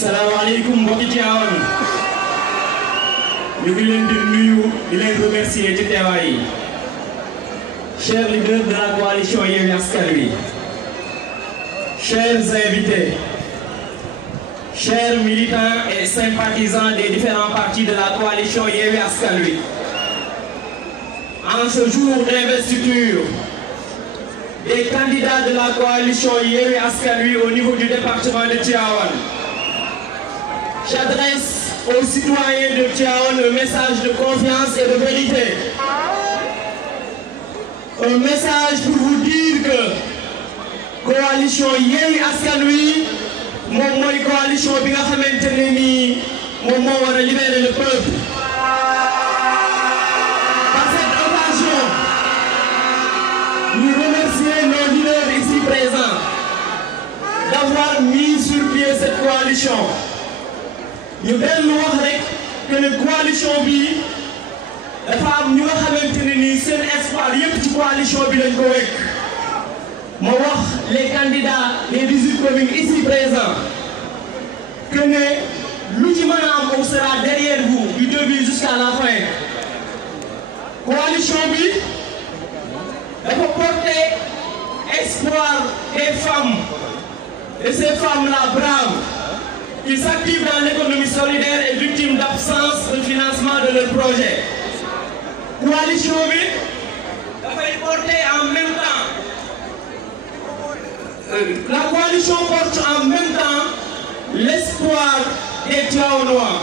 salaamaaleykum mbokki Tivaouane ñu ngi leen di nuyu di leen remercier ci teewaay yi. Chers leaders de la coalition Yewwi Askan Wi, chers invités, chers militants et sympathisants des différents partis de la coalition Yewwi Askan Wi, en ce jour d'investiture des candidats de la coalition Yewwi Askan Wi au niveau du département de Tivaouane, j'adresse aux citoyens de Tivaouane un message de confiance et de vérité. Un message pour vous dire que coalition Yewwi Askan Wi moom mooy coalition bi nga xamante ne nii moom moo war a libérer le peuple. Par cette occasion, nous remercions nos leaders ici présents d'avoir mis sur pied cette coalition. ñu dellu wax rek que ne coalition bi dafa am ñu nga xamante ne nii seen espoir yépp ci coalition bi lañ ko wekk. ma wax les candidats des 18 communes ici présents que ne lu ci mën a am on sera derrière vous du début jusqu'à la fin. coalition bi dafa porter espoir des femmes et ces femmes-là braves qui s'activent dans l'économie solidaire et victimes d'absence de financement de leur projet. coalition bi dafay porter en même temps la coalition porte en même temps l'espoir des Tivaouanois.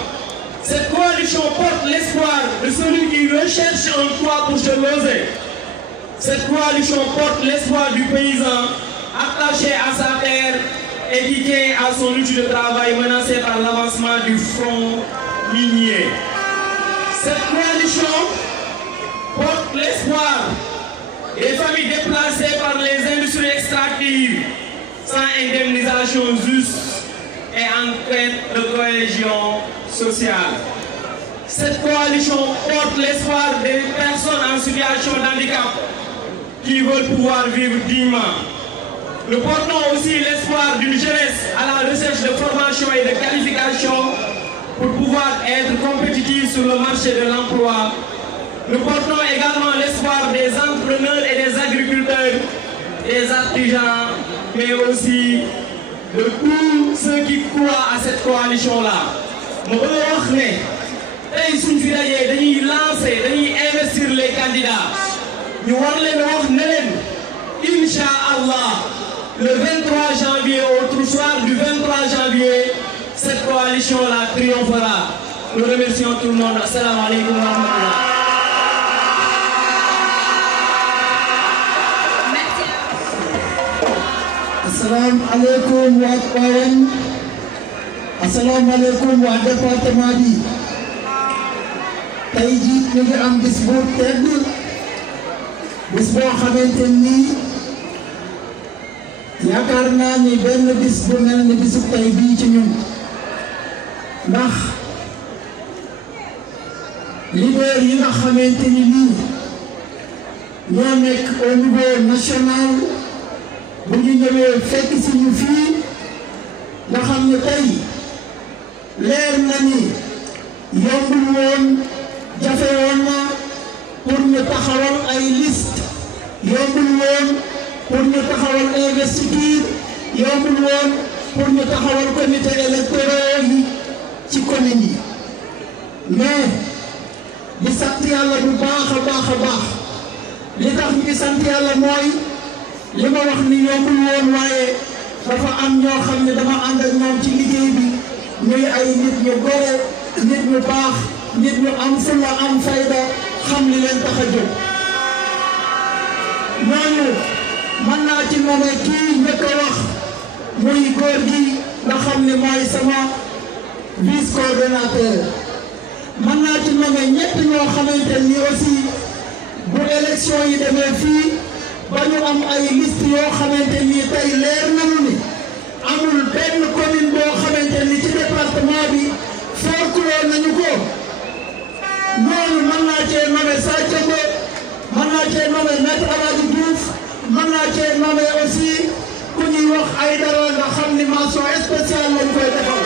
Cette coalition porte l'espoir de celui qui recherche un toit pour se loger. Cette coalition porte l'espoir du paysan attaché à sa terre et qui tient à son outil de travail menacé par l'avancement du front minier. Cette coalition porte l'espoir des familles déplacées par les industries extractives sans indemnisation juste et en quête de cohésion sociale. Cette coalition porte l'espoir des personnes en situation de handicap qui veulent pouvoir vivre dignement. Nous portons aussi l'espoir d'une jeunesse à la recherche de formation et de qualification pour pouvoir être compétitive sur le marché de l'emploi. Nous portons également l'espoir des entrepreneurs et des agriculteurs, des artisans, mais aussi de tous ceux qui croient à cette coalition-là. Nous voulons wax ne tey suñ fi dajee dañuy lancer dañuy investir les candidats ñu war leen wax ne leen incha allah le 23 janvier au soir du 23 janvier cette coalition-là triomphera. Nous remercions tout le monde. Assalamu alaikum wa rahmatullah. Assalamu alaikum wa Tivaouane. Assalamu alaikum wa département bi. tey jii ñu ngi am bis bu tedd bis boo xamante ni yaakaar naa ni benn bis bu mel ni bisu tey bii ci ñun ndax leader yi nga xamante ni nii ñoo nekk au niveau national bu ñu ñëwee fekk si ñu fii nga xam ne tey leer na ni yombul woon jafe woon na pour ñu taxawal ay liste yombul woon pour ñu taxawal investiture yombul woon pour ñu taxawal comité électoral yi ci commune yi mais di sant yàlla bu baax a baax a baax li tax ñu di sant yàlla mooy li ma wax ni yombul woon waaye dafa am ñoo xam ne dama ànd ak ñoom ci liggéey bi ñuy ay nit ñu gore nit ñu baax nit ñu am fulla am fayda xam li leen tax a jóg ñooñu mën naa ci nommé kii njëkk a wax muy góor gi nga xam ne mooy sama vice coordonnateur mën naa ci nommé ñett ñoo xamante ni aussi bu élection yi demee fii ba ñu am ay liste yoo xamante ni tey leer nañu ni amul benn commune boo xamante ni ci département bi forclos nañu ko ñooñu mën naa cee nommé Sadio Mbow mën naa cee nommé Maître Aladji Diouf mën naa cee nommé aussi ku ñuy wax ay dara nga xam ni mention spéciale lañ koy defal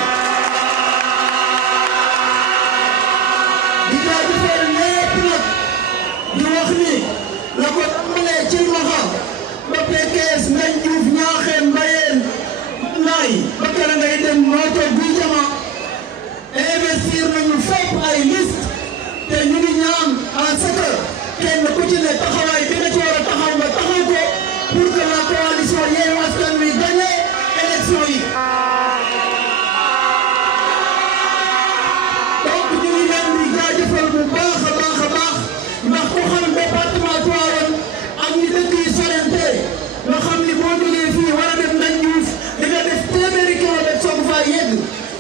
Thiès Ngagne Diouf Niakhène Mbayeen Laay ba kër ngay dem Noto Guy Jama investir nañu fépp ay liste te ñu ngi ñaan en ce que kenn ku ci ne taxawaay bi nga ci war a taxaw nga taxaw ko pour que la coalition Yewwi Askan Wi gagne élection yi. donc ñu ngi leen di jaajëfal bu baax a baax a baax ndax ku xam département Tivaouane ak ñi dëkk yi sorente nga xam ni boo jógee fii war a dem Ngagne Diouf di nga def téeméeri kilomètre soog faa yegg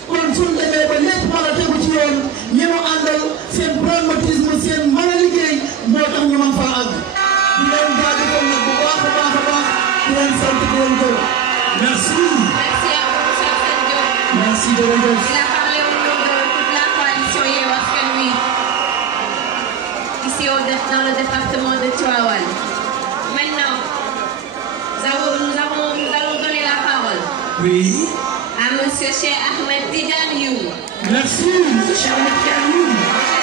kon suñ demee ba lépp mën a tegu ci yoon ñi mu àndal seen pragmatisme seen mën a liggéey moo tax ñu mën faa àgg di leen jaajëfal nag bu baax a baax a baax di leen sant di leen gërëm. Merci. Merci à vous, cher Diop. Merci jërëjëf. Il a parlé au nom de toute la coalition Yewwi Askan Wi ici dans le département de Tivaouane. Maintenant, nous allons donner la parole. Oui. À Monsieur Cheikh Ahmed Tidiane Youm. Merci, Monsieur Cheikh Ahmed Tidiane Youm.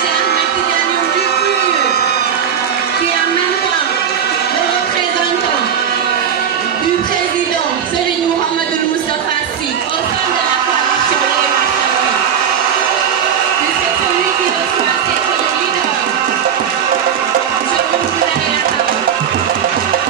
Cheikh Ahmed Tidiane Youm du PUR, qui est en même temps le représentant du président Serigne Mohamedou Moustapha Sy au sein de la coalition Yewwi Askan Wi. C'est celui qui doit être le leader. Je peux vous donner la parole.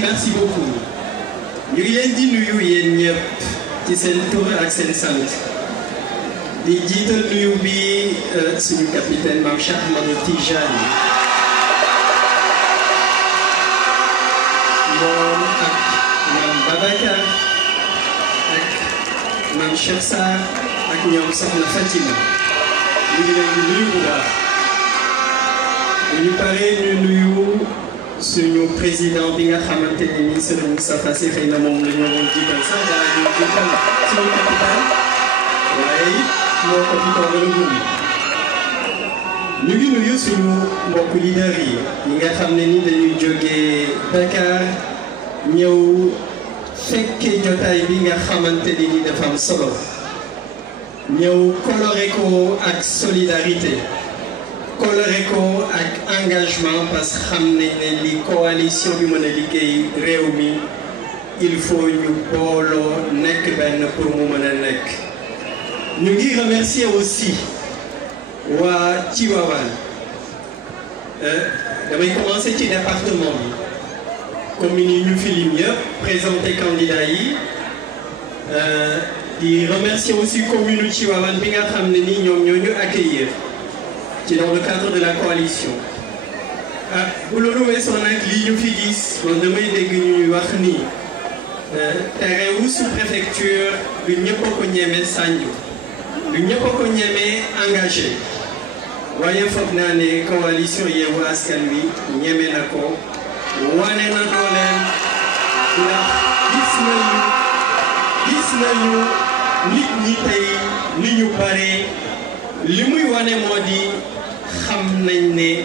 Merci beaucoup. ñu ngi leen di nuyu yéen ñëpp ci seen tur ak seen sant di jiital nuyu bi suñu capitaine Mame Cheikh Ahmadou Tijani moom ak Mame Babacar ak Mame Cheikh Sarr ak ñoom Soxna Fatima ñu ngi leen di nuyu bu baax bu ñu paree ñu nuyu suñu président bi nga xamante ni nii Serigne Moustapha Sy xëy na moom la ñu waroon jiital sax daal di jiital suñu capital waaye moo ko fi toogal gum ñu ngi nuyu suñu mbokk leader yi nga xam ne ni dañuy jógee Dakar ñëw fekkee jotaay bi nga xamante ni dafa am solo ñëw coloré ko ak solidarité coloré ko ak engagement parce que xam nañ ne li coalition bi mën a liggéey réew mi il faut ñu booloo nekk benn pour mu mën a nekk ñu ngi remercier aussi waa Tivaouane damay commencer ci département bi commune yi ñu fi lim yëpp présenté candidat yi di remercier aussi commune Tivaouane bi nga xam ne ni ñoom ñoo ñu accueillir ci dans le cadre de la coalition bu loolu weesoo nag lii ñu fi gis man damay dégg ñuy wax ni terrain sous-préfecture du ñëpp a ko ñeme sànju du ñëpp a ko ñeme engagé waaye foog naa ne coalition Yewwi Askan Wi ñeme na ko wane na dooleem ndax gis nañu nit ñi tey ni ñu bare li muy wane moo di xam nañ ne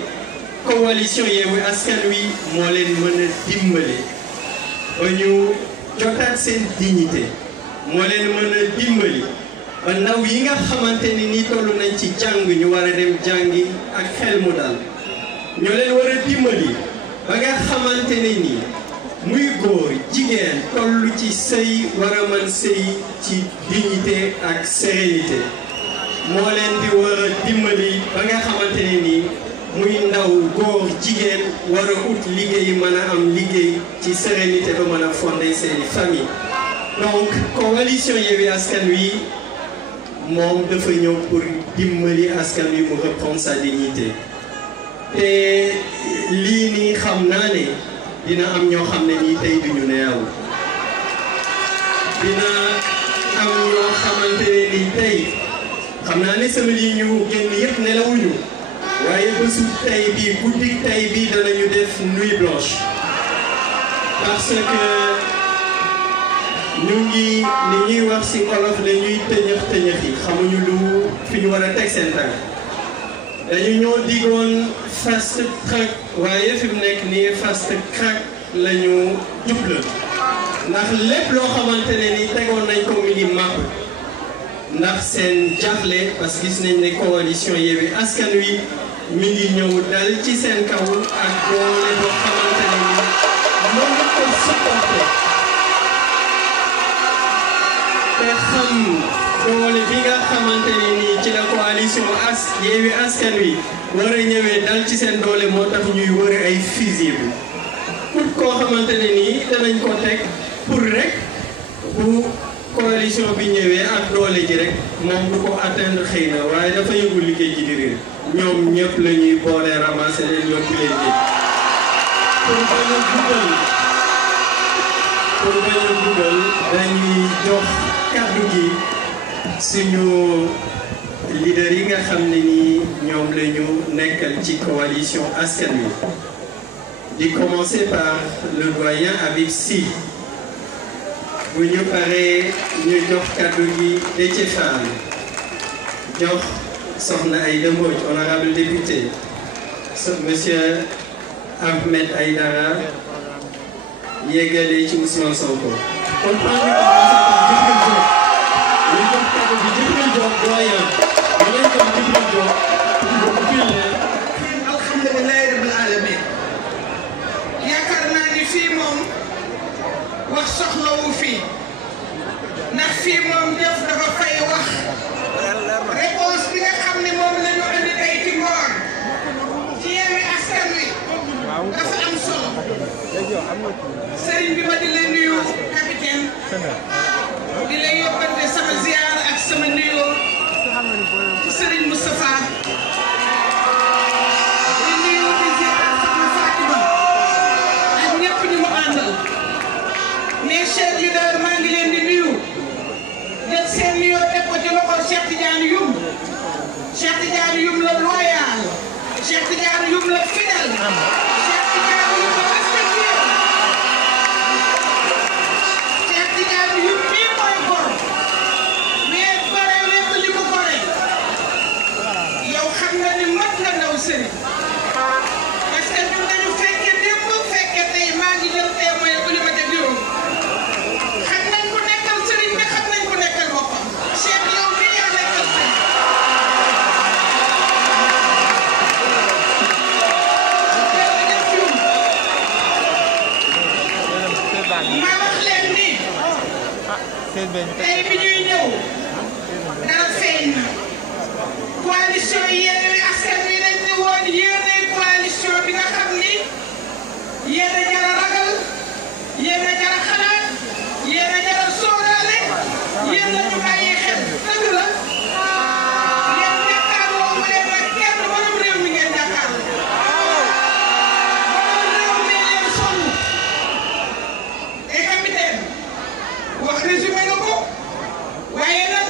coalition Yewwi Askan Wi moo leen mën a dimbale ba ñu jotaat seen dignité moo leen mën a dimbali ba ndaw yi nga xamante ni toll nañ ci jàng ñu war a dem jàngi ak xel mu dal ñoo leen war a dimbali ba nga xamante ne ni muy góor jigéen toll ci sëy war a mën sëy ci dignité ak sérénité moo leen di war a dimbali ba nga xamante ne ni muy ndaw góor jigéen war a ut liggéey mën a am liggéey ci sérénité ba mën a fonder seeni famille donc coalition Yewwi Askan Wi moom dafa ñëw pour dimbali askan wi mu reprendre sa dignité te lii nii xam naa ne dina am ñoo xam ne nii tey duñu neew dina am ñoo xamante ne nii tey xam naa ne semaine yi ñu génn yëpp nelawuñu waaye bésu tey bi guddik tey bi danañu def nuit blanche parce que ñu ngi ni ñuy wax ci olof la ñuy tëñëx tëñëx yi xamuñu lu fi ñu war a teg seen tànk dañu ñoo digoon fast track waaye fi mu nekk nii fast track la ñu jubla ndax lépp loo xamante ne ni tegoon nañ ko mi ngi màpp ndax seen jaaxle parce que gis nañ ne coalition Yewwi Askan Wi mi ngi ñëw dal ci seen kaw ak doole boo xamante ne ni mën nga ko supporter te xam doole bi nga xamante ne ni ci la coalition Yewwi Askan Wi war a ñëwee dal ci seen doole moo tax ñuy wër ay fusible pour koo xamante ne nii danañ ko teg pour rek bu coalition bi ñëwee ak doole ji rek moom du ko atteindre xëy na waaye dafa yëgul liggéey ji di réer ñoom ñëpp la ñuy boole ramasser leen yóbbu leen ji pour bañ a dugal dañuy jox kàddu gi suñu leader yi nga xam ne nii ñoom la ñu nekkal ci coalition Askan Wi di commencer par le doyen Habib Sy bu ñu paree ñu jox kàddu gi Déthié Fall jox soxna Aïda Mbodj honorable député monsieur Ahmed Aïdara yeggale ci Ousmane Sonko. kon ñu jox kàddu gi Djibril Diop doyen ñu leen jox Djibril Diop alhamdulilah rabbil alamin yaakaar naa ni fii moom wax soxlawu fii ndax fii moom def dafa fay wax réponse bi nga xam ne moom la ñu andi tey ci ngoon ci Yewwi Askan Wi dafa am solo sëriñ bi ma di la nuyu capitaine di la yóbbante sama ziar ak sama nuyoo ci sëriñ Moustapha di nuyu di ziar sama Fatima ak ñëpp ñu mu àndal mes chers leaders maa ngi leen di nuyu jël seen nuyoo teg ko ci loxo Cheikh Tidiane Youm Cheikh Tidiane Youm la loyal Cheikh Tidiane Youm la fidèle Cheikh Tidiane Youm la respecté Cheikh Tidiane Youm mii mooy gor mais bare lépp li ko gore yow xam nga ni mat nga ndaw sëriñ parce que ñun dañu fekke démb fekke tey maa ngi jël témoin bu li ma ca bureau xam nañ ko nekkal sëriñ bi xam nañ ko nekkal boppam Cheikh yow mii yaa nekkal sëriñ ma wax leen ni tey bi ñuy ñëw dara feeñ na coalition Yewwi Askan Wi dañ ni woon yéene coalition bi nga xam ni yéen a jar a ragal yéen a jar a xalaat yéen a jar a sóoraale yéen la ñu bàyyi xel dëgg la yéen jàkkaarloo wu leen ak kenn borom réew mi ngeen jàkkaarloo borom réew mi leen sonn et capitaine wax résumé nga ko waaye nag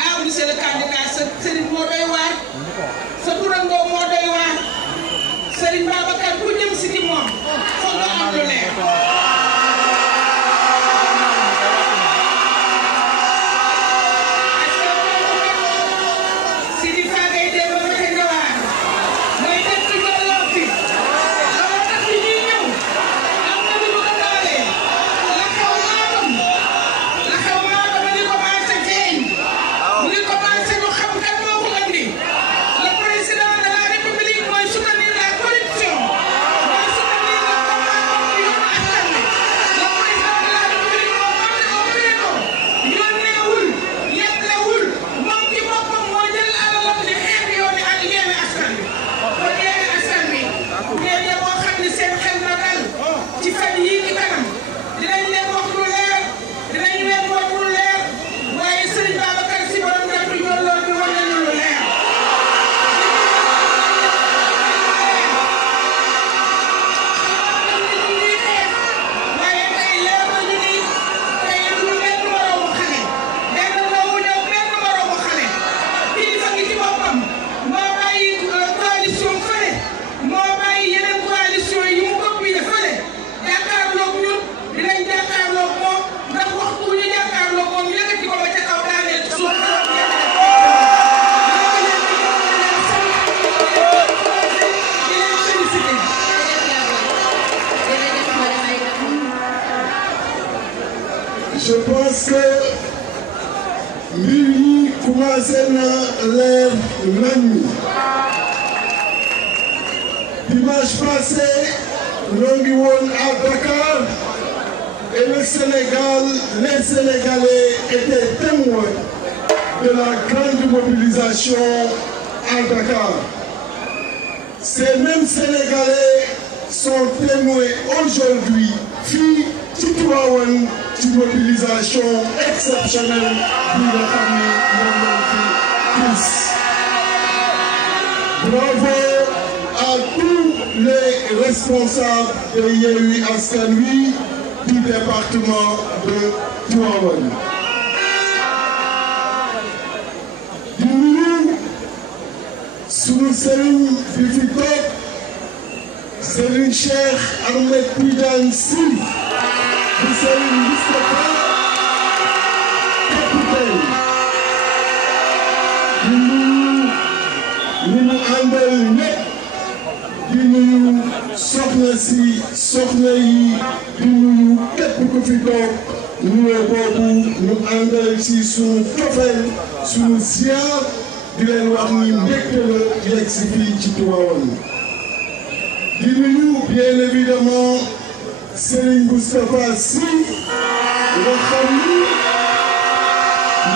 ah monsieur le candidat sa sëriñ moo doy waar sa turandoo moo doy waar sëriñ Babacar ku jëm si ci moom foog nga am lu leer si di faagay dee ba fexe nga waar mooy def ci loolu fi loolu tax bi ñuy ñëw am na lu mu ko doolee la xaw maadam li commencé feeñ li commencé ñu xam kan moo ko andi le président de la république mooy soutenir la corruption mooy soutenir le combat contre yoonu askan wi le président de la république moo monté au créneau yónneewul yeblewul moom ci boppam moo jël alalam di commencé na leer nañ. Dimanche passé ñoo ngi woon à Dakar et le Sénégal, les Sénégalais étaient témoins de la grande mobilisation à Dakar. Ces mêmes Sénégalais sont témoins aujourd'hui, fii ci Tivaouane, ci mobilisation exceptionnelle bi nga xam ne moom lañ fi gis. Bravo à tous les responsables de Yewwi Askan Wi du département de Tivaouane. di nuyu sunu sëriñ bi fi toog Serigne Cheikh Ahmed Tidiane Sy di Serigne Moustapha capitaine. di nuyu ñi mu àndal ñëpp. di nuyu soxna si soxna yi. di nuyu képp ku fi toog. nuyoo boobu ñu àndal ci sunu cofeel sunu ziar di leen wax ni mbégte la yegg si fii ci Tivaouane. di nuyu bien évidemment Serigne Moustapha Sy nga xam ni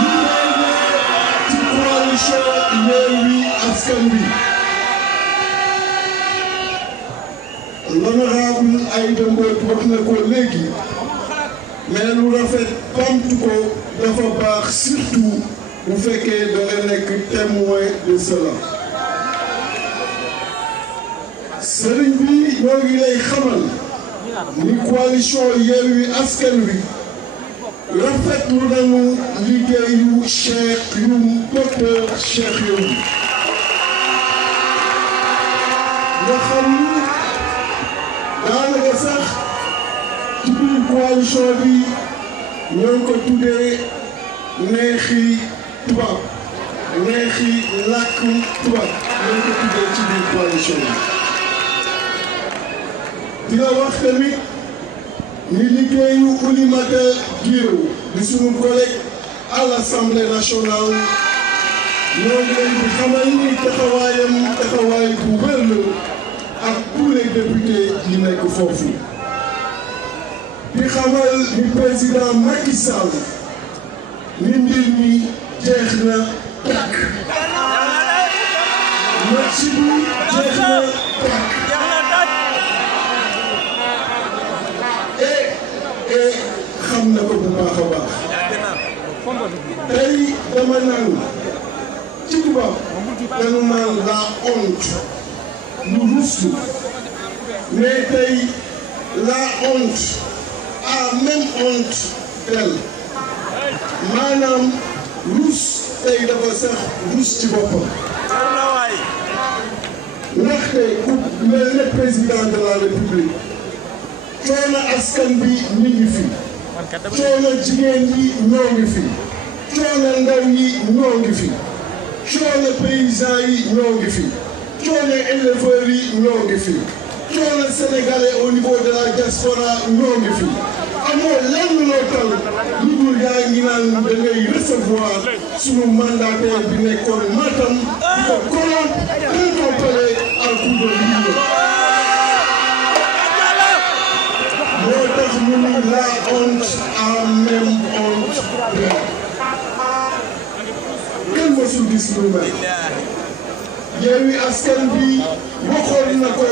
leader ci coalition Yewwi Askan Wi. l'honorable Aïda Mbodj wax na ko léegi. mais lu rafet bamtu ko dafa baax surtout bu fekkee da nga nekk témoin de cela. sëriñ bi ñoo ngi lay xamal ni coalition Yewwi Askan Wi rafetlu nañu liggéeyu Cheikh Youm docteur Cheikh Youm nga xam ni daanaka sax ci biir coalition bi ñoo ngi ko tuddee neexi tubaab neexi làkk tubaab ñoo ngi ko tuddee ci biir coalition bi. dina wax tamit ni liggéeyu Oulimata Guiro di sunu collègue à l'Assemblée nationale ñoo ngi leen di xamal ni taxawaay bu wér la ak tous les députés yi nekk foofu. di xamal ni président Macky Sall ni mbir mi jeex na tàkk. match bi jeex na tàkk. et xam na ko bu baax a baax. tey dama naan ci tubaab dañu naan la honte lu ruslu mais tey la honte a même honte d'elle maanaam rus tey dafa sax rus ci boppam. ndaxte ku mel ne président de la république coono askan bi mi ngi fi coono jigéen yi ñoo ngi fi coono ndaw yi ñoo ngi fi coono paysan yi ñoo ngi fi coono éleveurs yi ñoo ngi fi coono sénégalais au niveau de la diaspora ñoo ngi fi. amoo lenn loo tal lu dul yaa ngi naan da ngay recevoir sunu mandataire bi nekkoon Matam di ko konoon interpellé à coup de livre. moo tax mu ni la honte a même honte d'elle. kenn mësul gis lu mel. Yewwi Askan Wi waxoon na ko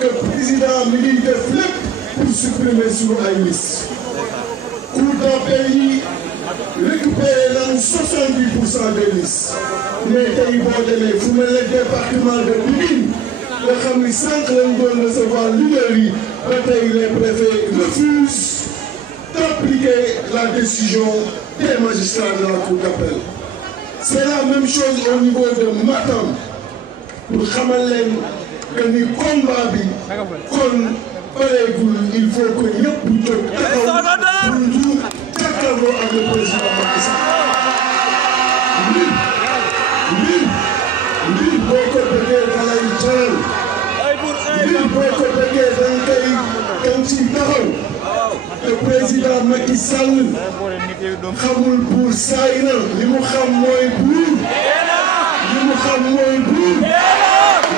que président mi ngi def lépp pour supprimer sunu ay liste. cour d'appel yi récupéré nañu 70% des listes. mais tey boo demee fu mel ne département de Pikine nga xam ni sànq lañ doon recevoir leader yi ba tey les préfets refusent d'appliquer la décision des magistrats de la cour d'appel. c'est la même chose au niveau de Matam pour xamal leen que ni combat bi kon pareegul il faut que ñëpp jóg taxaw pour ñu jàkkaarloo ak le président Macky Sall. mbir boo ko bëggee da lay jaral mbir boo ko bëggee da nga koy ciy taxaw te président Macky Sall xamul buur saay na li mu xam mooy buur. xam mooy buur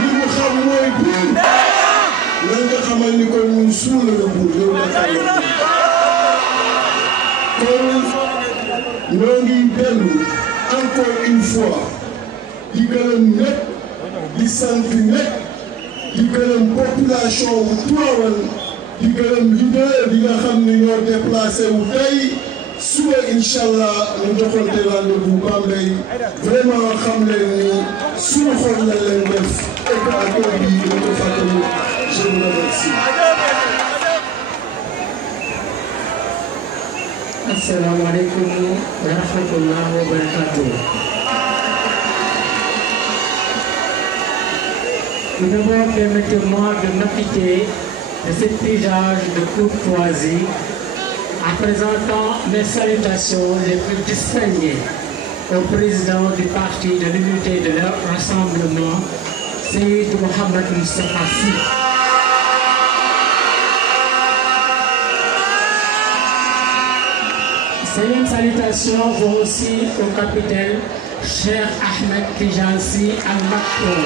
li mu xam mooy buur lan nga xamal ni kon ñun suul la buur yow Dakar kon ñoo ngi dellu encore une fois di gërëm ñëpp di sant ñëpp di gërëm population bu Tivaouane di gërëm leader yi nga xam ne ñoo déplacé wu tey suba incha allah ñu joxante rendez-vous Bambey vraiment xam leen ni suñu xol la leen def et que accueil bi ñu ko fàttali je vous remercie. Assalamu alaikum wa rahmatullahi wa barakatuh. Tout d'abord, permettez-moi de m'acquitter de cet usage de courtoisie en présentant mes salutations les plus distinguées au président du Parti de l'Unité de leur Rassemblement, Seyyid Mohamed Moustapha Sy. Ces mêmes salutations vont aussi au capitaine Cheikh Ahmed Tidiane Sy Al Maktoum.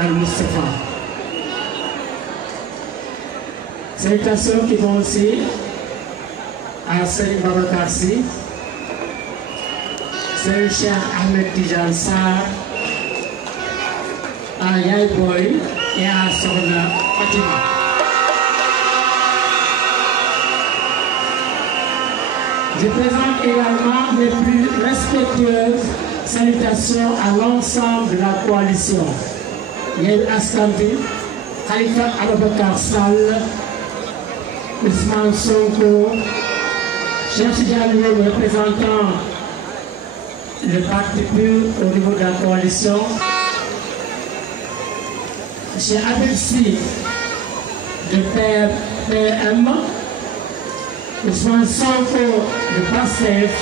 Al-Mustafa. Salutations qui vont aussi à Serigne Babacar Sy, Serigne Cheikh Ahmed Tidiane Sarr, à Yaye Boy et à Sokhna Fatima. Je présente également mes plus respectueuses salutations à l'ensemble de la coalition. Yewwi Askan Wi, Khalifa Ababacar Sall, Ousmane Sonko, Cheikh Tidiane Youm représentant le parti PUR au niveau de la coalition, Cheikh Habib Sy de PM, Ousmane Sonko de PASTEF,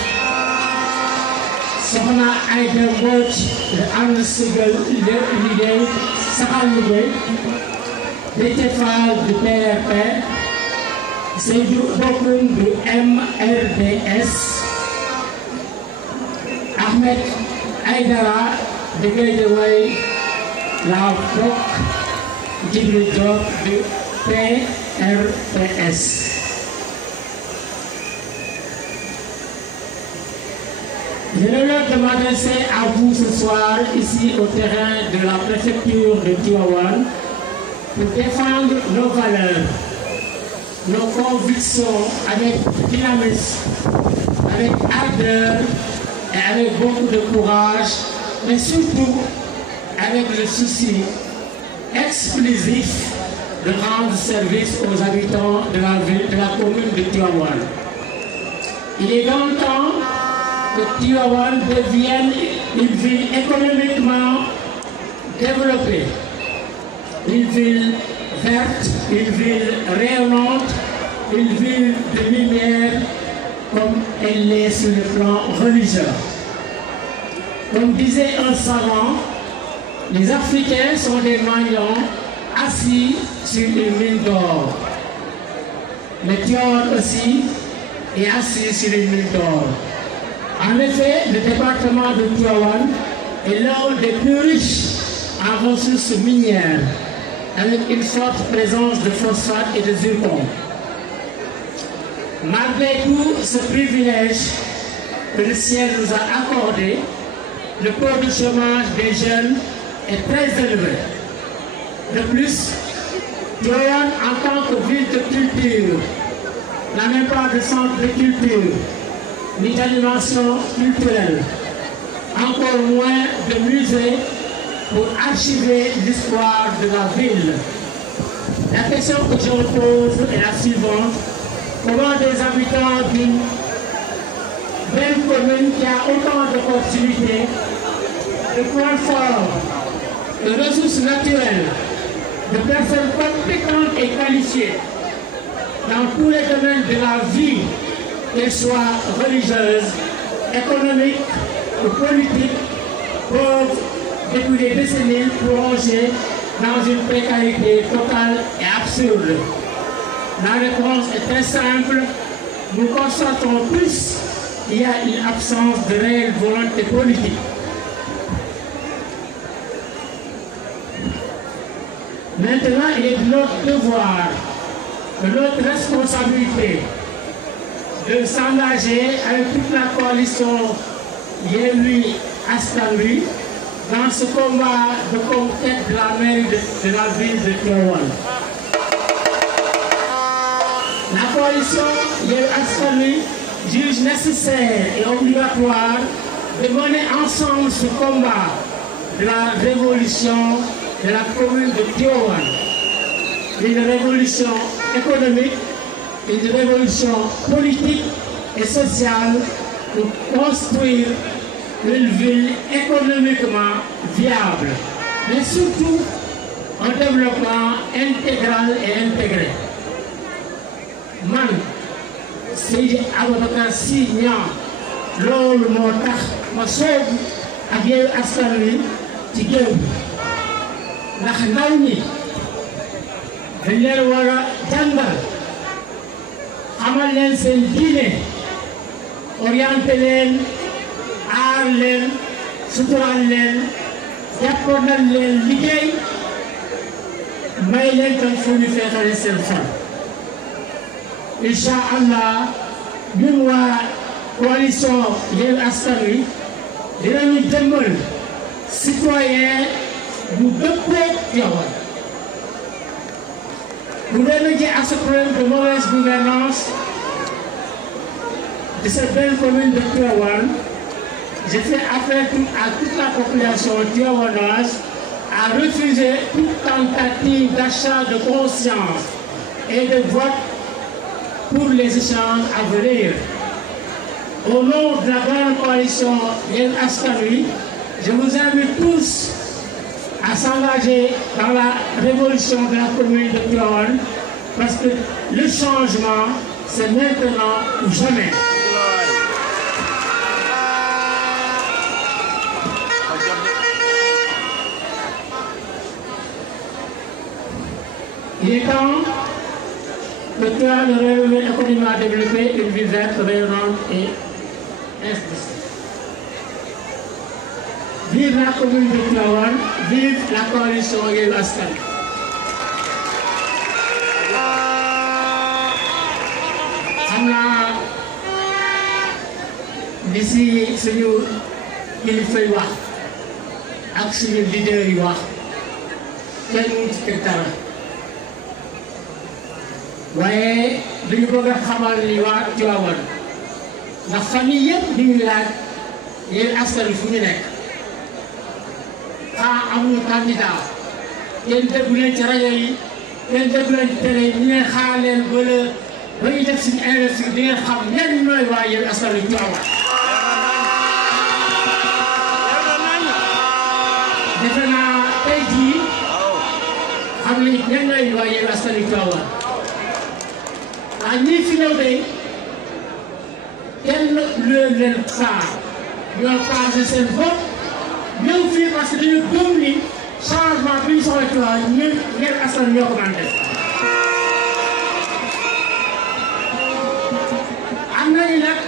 Sokhna Aïda Mbodj de And Siggil Liggéey Saxal Liggéey, Déthié Fall du PRP, Seydou Bokoum du MRDS, Ahmed Aïdara de Guédiawaye, la BOK, Djibril Diop du PRPS. J'ai l'honneur de m'adresser à vous ce soir, ici au terrain de la préfecture de Tivaouane, pour défendre nos valeurs, nos convictions avec dynamisme, avec ardeur et avec beaucoup de courage, mais surtout avec le souci exclusif de rendre service aux habitants de la ville, de la commune de Tivaouane. Il est grand temps que Tivaouane devienne une ville économiquement développée, une ville verte, une ville rayonnante, une ville de lumière comme elle l'est sur le plan religieux. Comme disait un savant, les Africains sont des magnons assis sur une mine d'or. Mais Tivaouane aussi est assis sur une mine d'or. En effet, le département de Tivaouane est l'un des plus riches en ressources minières, avec une forte présence de phosphate et de zircon. Malgré tout ce privilège que le ciel nous a accordé, le taux de chômage des jeunes est très élevé. De plus, Tivaouane, en tant que ville de culture, n'a même pas de centre de culture, ni d'animation culturelle, encore moins de musée pour archiver l'histoire de la ville. La question que je me pose est la suivante: comment des habitants d'une belle commune qui a autant d'opportunités, de points forts, de ressources naturelles, de personnes compétentes et qualifiées dans tous les domaines de la vie, qu'elles soient religieuses, économiques ou politiques, peuvent depuis des décennies plonger dans une précarité totale et absurde? La réponse est très simple. Nous constatons plus il y a une absence de réelle volonté politique. Maintenant, il est de notre devoir, de notre responsabilité, de s'engager avec toute la coalition Yewwi Askan Wi dans ce combat de conquête de la mairie de la ville de Tivaouane. La coalition Yewwi Askan Wi juge nécessaire et obligatoire de mener ensemble ce combat de la révolution de la commune de Tivaouane. Une révolution économique, une révolution politique et sociale pour construire une ville économiquement viable, mais surtout un développement intégral et intégré. Man, Seydi Aboubacar Sy Niang loolu moo tax ma soobu ak Yewwi Askan Wi ci géew bi ndax ndaw ñi dañ leen war a jàngal xamal leen seen diine orienté leen aar leen sutural leen jàppandal leen liggéey may leen tam fu ñu feexale seen xol. Incha allah ñun waa coalition Yewwi Askan Wi dinañu jëmmal citoyen bu dëppoo Tivaouane. Pour remédier à ce problème de mauvaise gouvernance de cette belle commune de Tivaouane, je fais appel à toute la population tivaouanoise à refuser toute tentative d'achat de conscience et de vote pour les échanges à venir. Au nom de la grande coalition Yewwi Askan Wi, je vous invite tous à s'engager dans la révolution de la commune de Tivaouane parce que le changement, c'est maintenant ou jamais. Il est temps que Tivaouane revienne économiquement à développer une ville verte, rayonnante et inclusive. Vive la commune de Tivaouane, vive la coalition Yewwi Askan Wi. Xam naa li si suñu kilifa yi wax ak suñu leader yi wax kenn mu ci teg dara waaye dañu bëgg a xamal ni waa Tivaouane ndax famille yëpp ñu ngi laaj Yewwi Askan Wi fu ñu nekk. amuñu candidat kenn déggu leen ci rajo yi kenn déggu leen ci télé yi ñu ne xaar leen ba ñu def suñu investissement di ngeen xam ñenn ñooy waa Yewwi Askan Wi Tivaouane. defe naa tey jii xam nañu ñenn ñooy waa Yewwi Askan Wi Tivaouane ah ñii fi ñëw de kenn leen xaar ñoo passé seen bopp. ñëw fii parce que dañu gëm ni changement bi ñu soxla Tivaouane ñun Yewwi Askan Wi ñoo ko mën def. am nañu nag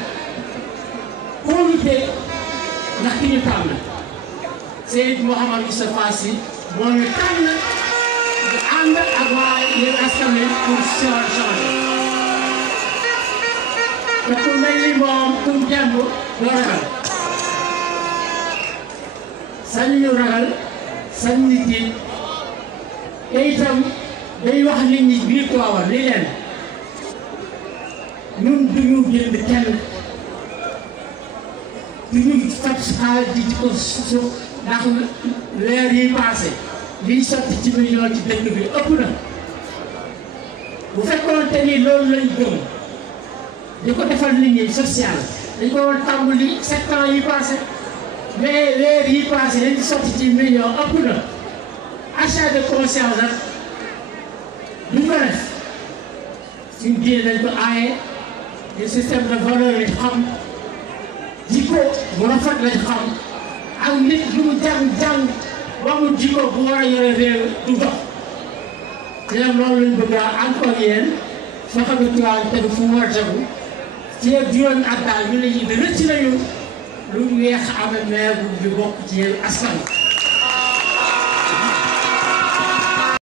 comité ndax ki ñu tànn Seydou Mouhamadou Moustapha Sy moo ñu tànn ñu ànd ak waa Yewwi Askan Wi pour changer. te ku mel ni moom pour jàmm doo ragal. sañu ñu ragal sañu nit yi te itam day wax nit ñi biir Tivaouane li leen ñun duñu jënd kenn duñu faj xaalis di ko suuf ndax weer yi passé liy sotti ci million ci dëkk bi ëpp na bu fekkoon te ni loolu lañ gëm di ko defal nit ñi social dañ ko woon tàmbali 7 ans yi passé mais weer yi passé dañ sotti ci million ëpp na achat de conscience nag duñ ko def suñ diine dañ ko aaye le système de valeur lañ xam jikko bu rafet lañ xam ak nit lu mu jàng ba mu jikko bu war a yore réew du dox te loolu lañ bëgg a encore yéen fexe ba Tivaouane tegu fu mu war a tegu ci ak juróomi at daal ñu ne ñu de rëcc nañu lu weex am maire bu bokk ci Yewwi Askan Wi